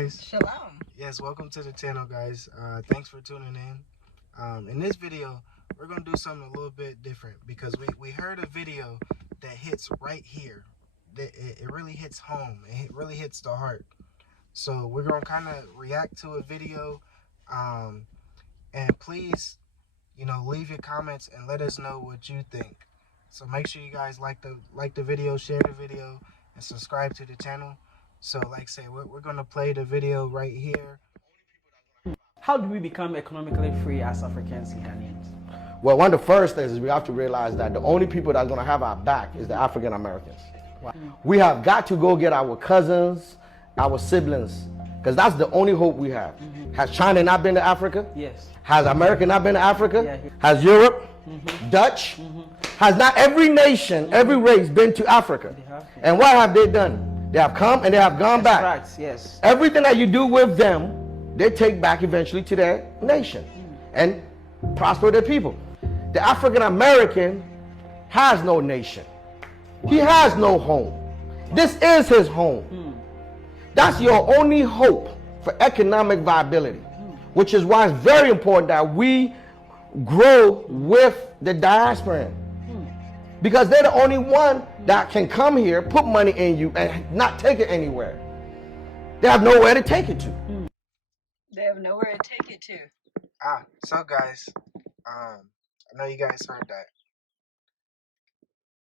guys. Shalom. Yes, welcome to the channel, guys. Thanks for tuning in. In this video, we're gonna do something a little bit different because we heard a video that hits right here. That it really hits home. It really hits the heart. So we're gonna kind of react to a video, and please, leave your comments and let us know what you think. So make sure you guys like the video, share the video, and subscribe to the channel. So like I say, we're gonna play the video right here. How do we become economically free as Africans and Ghanaians? Well, one of the first things is we have to realize that the only people that are going to have our back is the African Americans. Wow. We have got to go get our cousins, our siblings, because that's the only hope we have. Has China not been to Africa? Yes. Has America not been to Africa? Yeah. Has Europe, Dutch? Has not every nation, every race been to Africa? They have. And what have they done? They have come and they have gone back. Right, yes. Everything that you do with them, they take back eventually to their nation and prosper their people. The African American has no nation. He has no home. This is his home. That's your only hope for economic viability, which is why it's very important that we grow with the diaspora, because they're the only one that can come here, put money in you, and not take it anywhere. They have nowhere to take it to. They have nowhere to take it to. So guys, I know you guys heard that.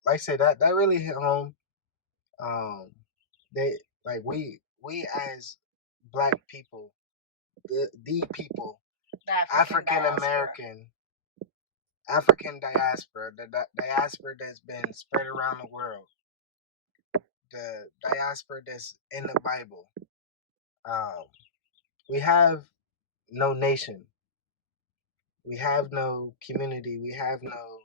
Like I said, that really hit home. They like we as Black people, the people, The African American, African diaspora, the diaspora that's been spread around the world, the diaspora that's in the Bible. We have no nation. We have no community. We have no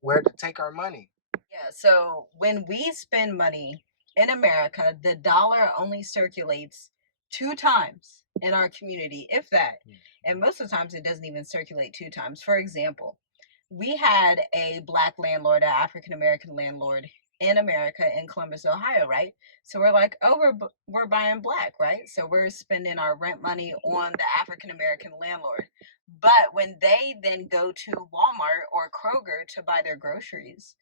where to take our money. Yeah, so when we spend money in America, the dollar only circulates 2 times in our community, if that. And most of the times it doesn't even circulate 2 times. For example, we had a Black landlord, an African American landlord in America in Columbus, Ohio, right? So we're like, oh, we're buying Black, right? So we're spending our rent money on the African American landlord. But when they then go to Walmart or Kroger to buy their groceries,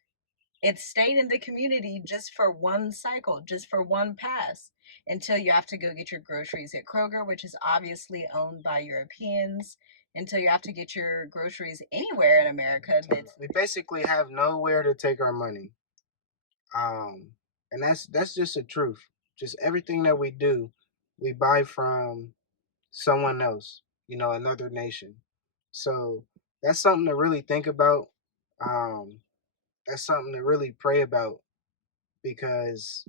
it stayed in the community just for one cycle, just for one pass, until you have to go get your groceries at Kroger, which is obviously owned by Europeans, until you have to get your groceries anywhere in America. We basically have nowhere to take our money. And that's just the truth. Just everything that we do, we buy from someone else, another nation. So that's something to really think about. That's something to really pray about, because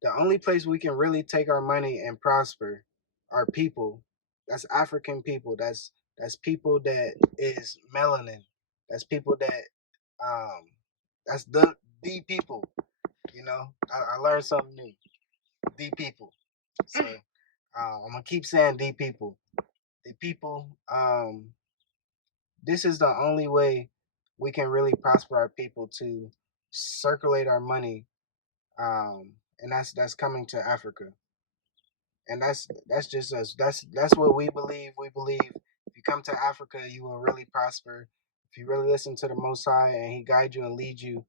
the only place we can really take our money and prosper are people. That's African people. That's people that is melanin. That's people that that's the people. I learned something new. The people. So I'm gonna keep saying the people. The people. This is the only way we can really prosper our people, to circulate our money, and that's coming to Africa. And that's just us. That's what we believe. We believe if you come to Africa, you will really prosper. If you really listen to the Most High and He guide you and lead you,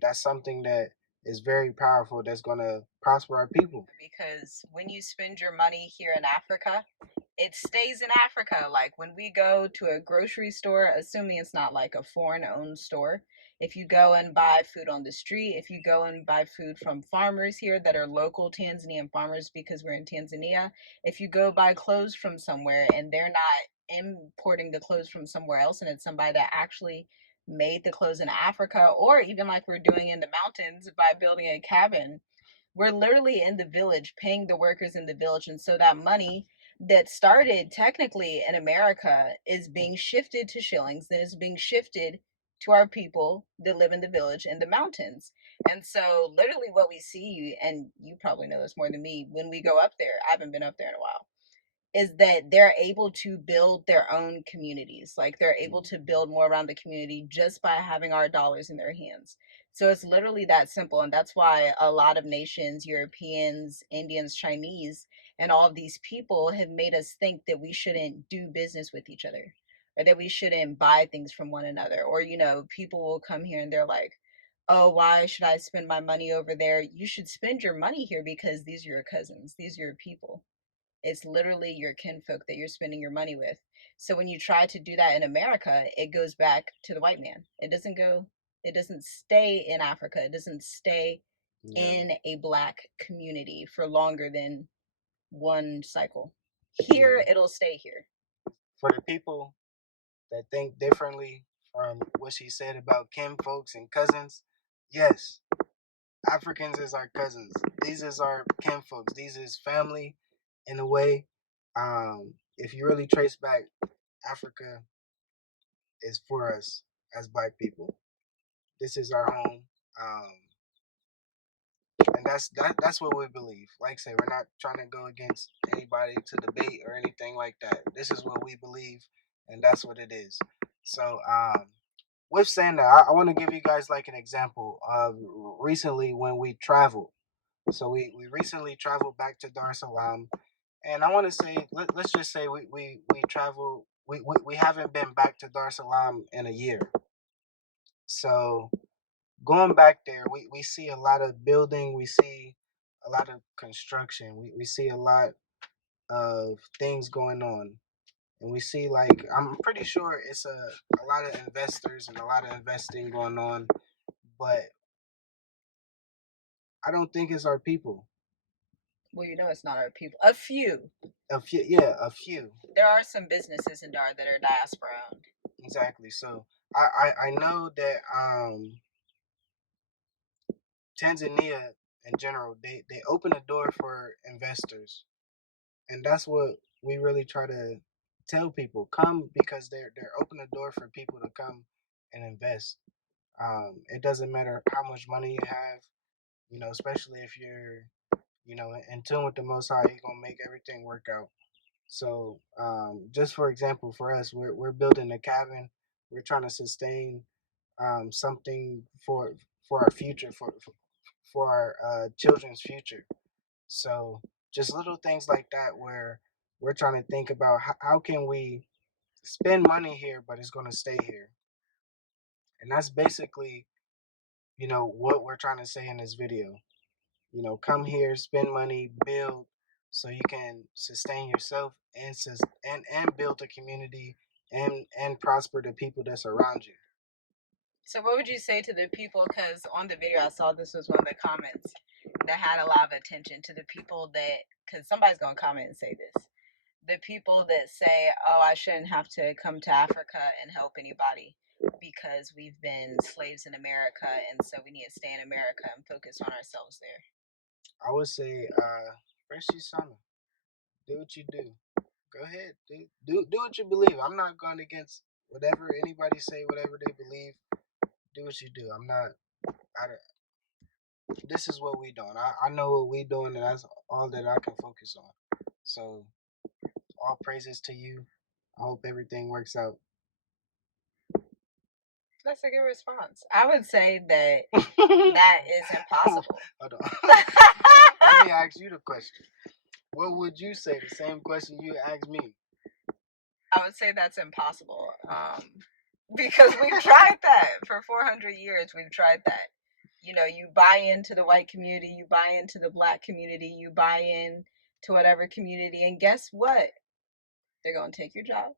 that's something that is very powerful. That's gonna prosper our people. Because when you spend your money here in Africa, it stays in Africa. Like when we go to a grocery store, assuming it's not like a foreign owned store, if you go and buy food on the street, if you go and buy food from farmers here that are local Tanzanian farmers, because we're in Tanzania, if you go buy clothes from somewhere and they're not importing the clothes from somewhere else, and it's somebody that actually made the clothes in Africa, or even like we're doing in the mountains by building a cabin, we're literally in the village paying the workers in the village. And so that money that started technically in America is being shifted to shillings, then is being shifted to our people that live in the village in the mountains. And so literally what we see, and you probably know this more than me, when we go up there, I haven't been up there in a while, is that they're able to build their own communities. Like they're able to build more around the community just by having our dollars in their hands. So it's literally that simple. And that's why a lot of nations, Europeans, Indians, Chinese, and all of these people have made us think that we shouldn't do business with each other, or that we shouldn't buy things from one another. Or, people will come here and they're like, oh, why should I spend my money over there? You should spend your money here because these are your cousins, these are your people. It's literally your kinfolk that you're spending your money with. So when you try to do that in America, it goes back to the white man. It doesn't stay in Africa. It doesn't stay in a black community for longer than one cycle. Here, it'll stay here. For the people that think differently from what she said about kin folks and cousins, yes, Africans is our cousins. These is our kin folks. These is family in a way. If you really trace back, Africa is for us as black people. This is our home. Um, and that's what we believe. Like I say, we're not trying to go against anybody to debate or anything like that. This is what we believe, and that's what it is. So, with saying that, I want to give you guys like an example of recently when we traveled. So we recently traveled back to Dar es Salaam, and I want to say let's just say we traveled. We haven't been back to Dar es Salaam in a year. So going back there, we see a lot of building, we see a lot of construction, we see a lot of things going on. And we see like I'm pretty sure it's a lot of investors and a lot of investing going on, but I don't think it's our people. Well, it's not our people. A few. A few, yeah, a few. There are some businesses in Dar that are diaspora owned. Exactly. So I know that Tanzania in general, they open a door for investors, and that's what we really try to tell people. Come because they're open a door for people to come and invest. It doesn't matter how much money you have, especially if you're in tune with the Most High, He's gonna make everything work out. So just for example, for us, we're building a cabin. We're trying to sustain something for our future, for our children's future. So just little things like that where we're trying to think about how can we spend money here, but it's going to stay here. And that's basically, what we're trying to say in this video. Come here, spend money, build, so you can sustain yourself and build a community and prosper the people that's around you. So what would you say to the people, because on the video I saw this was one of the comments that had a lot of attention, to the people that, because somebody's going to comment and say this, the people that say, oh, I shouldn't have to come to Africa and help anybody because we've been slaves in America, and so we need to stay in America and focus on ourselves there. I would say, first you son, do what you do. Go ahead, do what you believe. I'm not going against whatever anybody say, whatever they believe. Do what you do. I'm not. This is what we doing. I know what we doing, and that's all that I can focus on. So, all praises to you. I hope everything works out. That's a good response. I would say that that is impossible. Hold on. Let me ask you the question. What would you say? The same question you asked me. I would say that's impossible. Because we've tried that for 400 years. We've tried that. You buy into the white community, you buy into the black community, you buy in to whatever community, and guess what? They're going to take your job,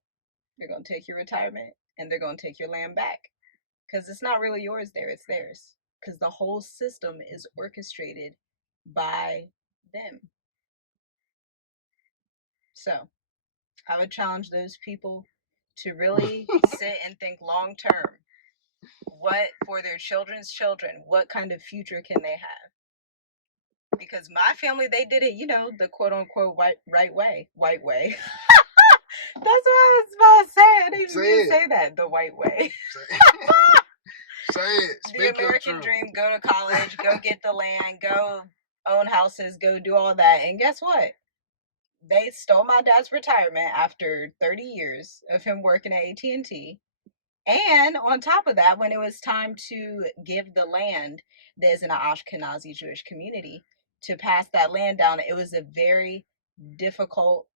they're going to take your retirement, and they're going to take your land back. Because it's not really yours there, it's theirs. Because the whole system is orchestrated by them. So I would challenge those people to really sit and think long term. What for their children's children? What kind of future can they have? Because my family, they did it, the quote unquote right way, white way. That's what I was about to say. I didn't even say that. The white way. Say it. The American dream: go to college, go get the land, go own houses, go do all that. And guess what? They stole my dad's retirement after 30 years of him working at AT&T, And on top of that, when it was time to give the land, there's an Ashkenazi Jewish community, to pass that land down, it was a very difficult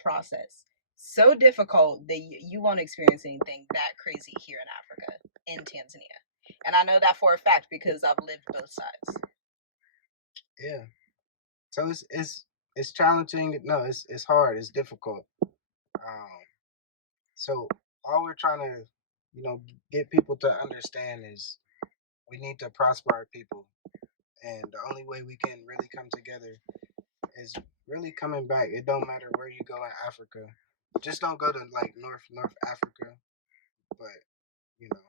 process. So difficult that you won't experience anything that crazy here in Africa, in Tanzania. And I know that for a fact because I've lived both sides. Yeah. So it's challenging. No, it's hard. It's difficult. So all we're trying to, get people to understand is we need to prosper our people, and the only way we can really come together is really coming back. It don't matter where you go in Africa. Just don't go to like North Africa, but you know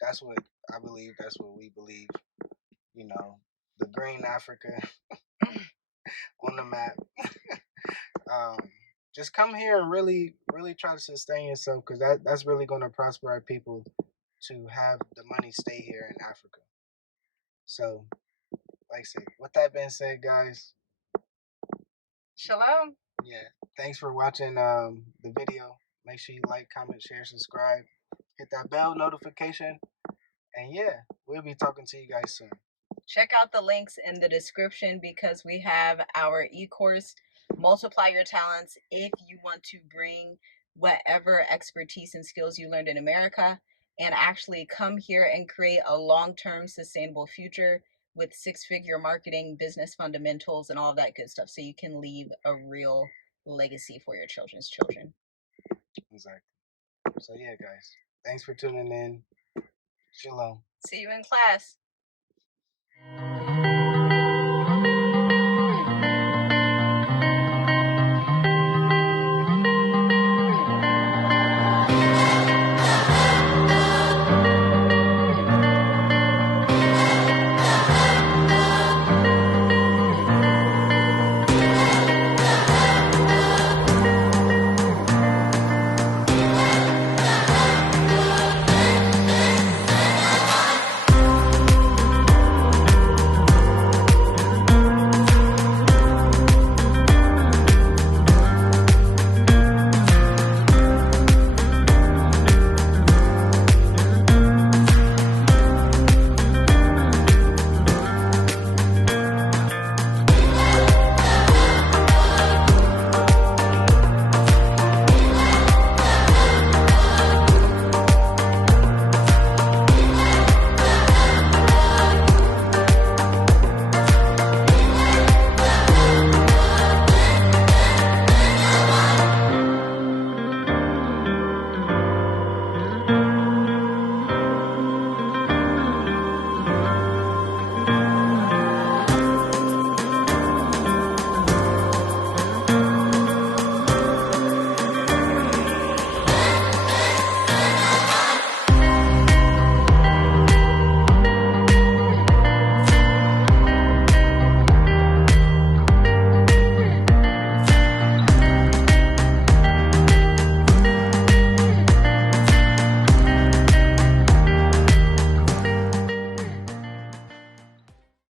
that's what I believe. That's what we believe. You know, the green Africa on the map. um, just come here and really try to sustain yourself, because that's really going to prosper our people to have the money stay here in Africa. So, like I said, with that being said, guys, Shalom. yeah, thanks for watching the video. Make sure you like, comment, share, subscribe, hit that bell notification, and yeah, we'll be talking to you guys soon. Check out the links in the description because we have our eCourse, Multiply Your Talents, if you want to bring whatever expertise and skills you learned in America and actually come here and create a long-term sustainable future with six-figure marketing, business fundamentals, and all of that good stuff, so you can leave a real legacy for your children's children. Exactly. So yeah, guys, thanks for tuning in. Shalom. See you in class.